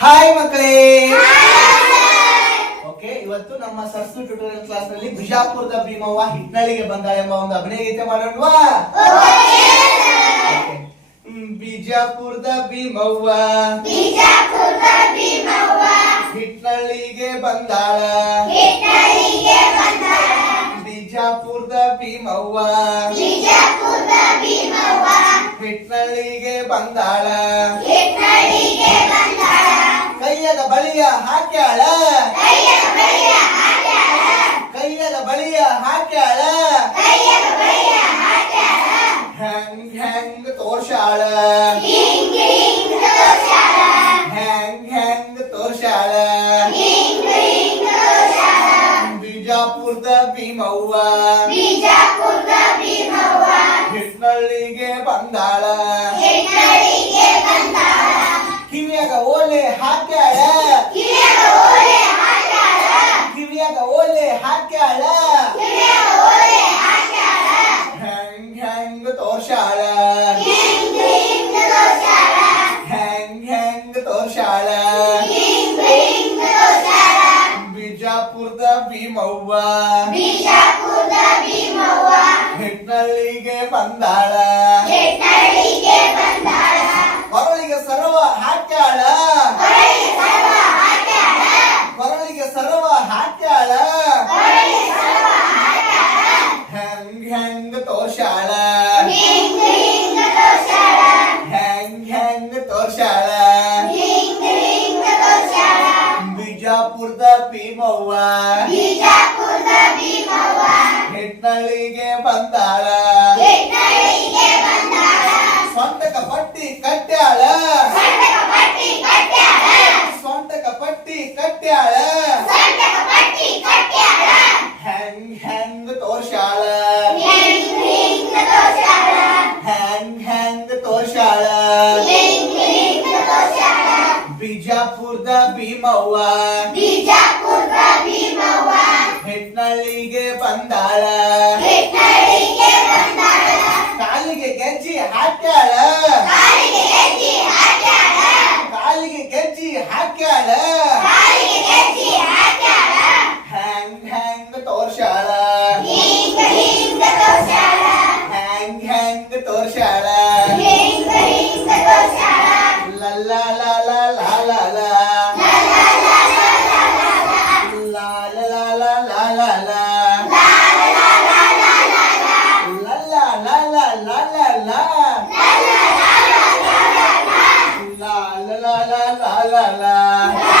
Hi ಮಕ್ಕಳೇ. Okay, ಇವತ್ತು ನಮ್ಮ ಸರ್ಸು ಟ್ಯುಟೋರಿಯಲ್ ಕ್ಲಾಸ್ ನಲ್ಲಿ ಬಿಜಾಪುರದ ಭೀಮವ್ವ ಹಿಟ್ನಳ್ಳಿಗೆ ಬಂದಾಳೆ ಎಂಬ ಒಂದು ಅಭಿನಯ ಗೀತೆ ಮಾಡೋಣವಾ? ಬಿಜಾಪುರದ ಭೀಮವ್ವ ಹಿಟ್ನಳ್ಳಿಗೆ ಬಂದಾಳ, ಬಿಜಾಪುರದ ಭೀಮವ್ವ ಹಿಟ್ನಳ್ಳಿಗೆ ಬಂದಾಳ, ಕೈಯಾಗ ಬಳಿಯ ಹಾಕ್ಯಾಳ, ಕೈಯಾಗ ಬಳಿಯ ಹಾಕ್ಯಾಳ, ಹೆಂಗ್ ಹೆಂಗ್ ತೋರ್ಸಾಳ, ಹೆಂಗ್ ಹೆಂಗ್ ತೋರ್ಸಾಳ, ಬಿಜಾಪುರದ ಭೀಮವ್ವ ಹಿಟ್ನಳ್ಳಿಗೆ ಬಂದಾಳ, ಕಿವಿಯಾಗ ಓಲೆ ಹಾಕ್ಯಾಳ, ಕಿವಿಯಾಗ ಓಲೆ ಹಾಕ್ಯಾಳ, ಹೆಂಗ್ ಹೆಂಗ್ ತೋರ್ಸಾಳ, ಹೆಂಗ್ ಹೆಂಗ್ ತೋರ್ಸಾಳ, ಬಿಜಾಪುರದ ಭೀಮವ್ವ ಹಿಟ್ನಳ್ಳಿಗೆ ಬಂದಾಳ, ಕೊರಳಿಗೆ ಸರ್ವ ಹಾಕ್ಯಾಳ, ಕೊರಳಿಗೆ ಸರ್ವ ಹಾಕ್ಯಾಳ, ಹೆಂಗ್ ಹೆಂಗ್ ತೋರ್ಸಾಳ, ಹೆಂಗ್ ಹೆಂಗ್ ತೋರ್ಸಾಳ, ಬಿಜಾಪುರದ ಭೀಮವ್ವ ಹಿಟ್ನಳ್ಳಿಗೆ ಬಂದಾಳ, ಸೊಂಟಕ ಪಟ್ಟಿ ಕಟ್ಟ್ಯಾಳ, ಸೊಂಟಕ ಪಟ್ಟಿ ಕಟ್ಟ್ಯಾಳ, ಹೆಂಗ್ ಹೆಂಗ್ ತೋರ್ಸಾಳ, ಹೆಂಗ್ ಹೆಂಗ್ ತೋರ್ಸಾಳ, ಬಿಜಾಪುರದ ಭೀಮವ್ವ ಹಿಟ್ನಳ್ಳಿಗೆ ಬಂದಾಳ, ಕಾಲಿಗೆ ಗೆಜ್ಜಿ ಹಾಕ್ಯಾಳ, ಕಾಲಿಗೆ ಗೆಜ್ಜಿ ಹಾಕ್ಯಾಳ, ಹೆಂಗ್ ಹೆಂಗ್ ತೋರ್ಸಾಳ, ಹೆಂಗ್ ಹೆಂಗ್ ತೋರ್ಸಾಳ, ಲಲ್ಲ ಲಲ ಲಲ ಲ la la la la la la